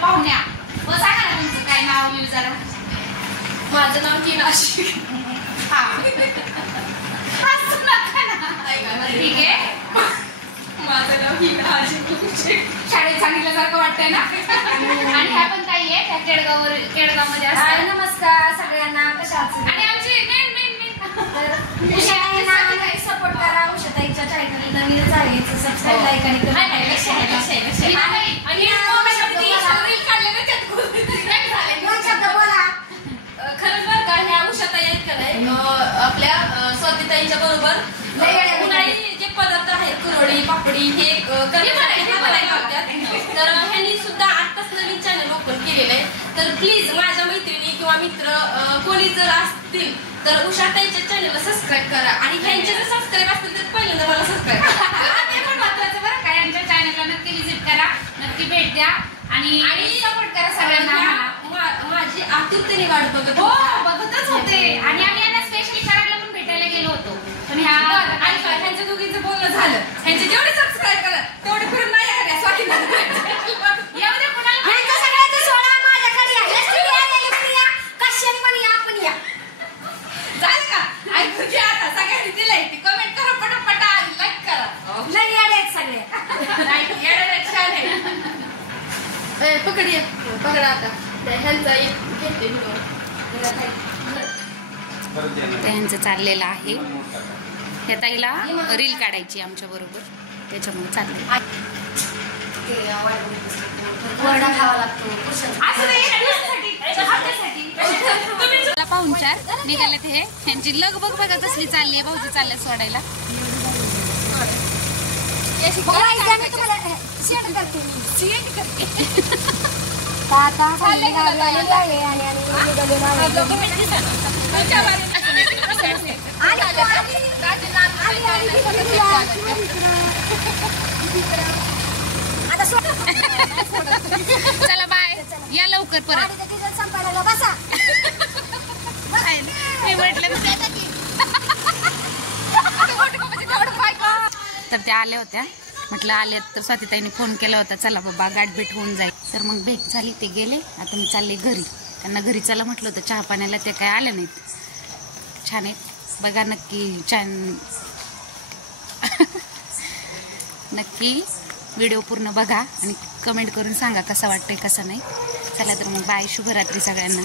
पाहुण्या. मग सांगा ना तुमचं काय नाव मी जरा. माझं नाव कीनाशी. हा ठीक आहे. माझं नाव कीनाशी. शाळेत सांगितल्यासारखं वाटतंय ना. आणि ह्या पण ताई आहे त्या केडगावमध्ये असतात. नमस्कार सगळ्यांना, कशा आहात? आणि आमची मेन सपोर्ट करा. उषाताईच्या चॅनलला नवीनच आहे, सबस्क्राईब लाईक आणि खरंच बरं का, ह्या उषाताई आहेत का नाही आपल्या स्वातीताईच्या बरोबर उन्हाळी जे पदार्थ आहेत कुरवडी पापडी हे तर ह्यांनी सुद्धा आत्ताच नवीन चॅनल ओपन केलेलं आहे. तर प्लीज माझ्या मैत्रिणी किंवा मित्र कोणी जर असतील तर उषाताईच्या चॅनलला सबस्क्राईब करा. आणि ह्यांचे जर सबस्क्राईब असतील तर पहिल्यांदा मला सबस्क्राईब करा. ते पण महत्वाचं बरं का. यांच्या चॅनलला नक्की व्हिजिट करा, नक्की भेट द्या आणि सपोर्ट करा सगळ्यांना. माझी आतुरतेने वाट बघत हो बघतच होते. आणि आम्ही यांना स्पेशली कराडला पण भेटायला गेलो होतो. पण ह्यांच्या दोघींचं बोलणं झालं. ह्यांचे जेवढे सबस्क्राईब करा तेवढे फिरून नाही आल्या स्वाती एवढे कुणाला झालं का? ऐकून घ्या आता. सगळ्यांनी दिलंय ते कमेंट करा, पटापट लाईक करा. नाही येड्यात सगळे. येड्यात छान आहे. पकड ये, पकड आता. ह्यांचा एक घेते त्यांचं चाललेलं आहे. त्या ताईला रील काढायची आमच्या बरोबर, त्याच्यामुळे चालले. वडा खावा लागतो. पाहुणचार निघाले ते त्यांची लगबग बघा कसली चालली आहे. भाऊजी चालले सोडायला. चला बाय, या लवकर परत. तर त्या आल्या होत्या, म्हटलं आल्यात तर स्वातीताईने फोन केला होता चला बाबा गाठभेट होऊन जाईल. तर मग भेट झाली, ते गेले. आता मी चालले घरी. त्यांना घरी चला म्हटलं होतं चहा पाण्याला, ते काय आले नाहीत. छान आहेत बघा, नक्की नक्की व्हिडिओ पूर्ण बघा आणि कमेंट करून सांगा कसं वाटतंय कसं नाही. चला तर मग बाय, शुभरात्री सगळ्यांना.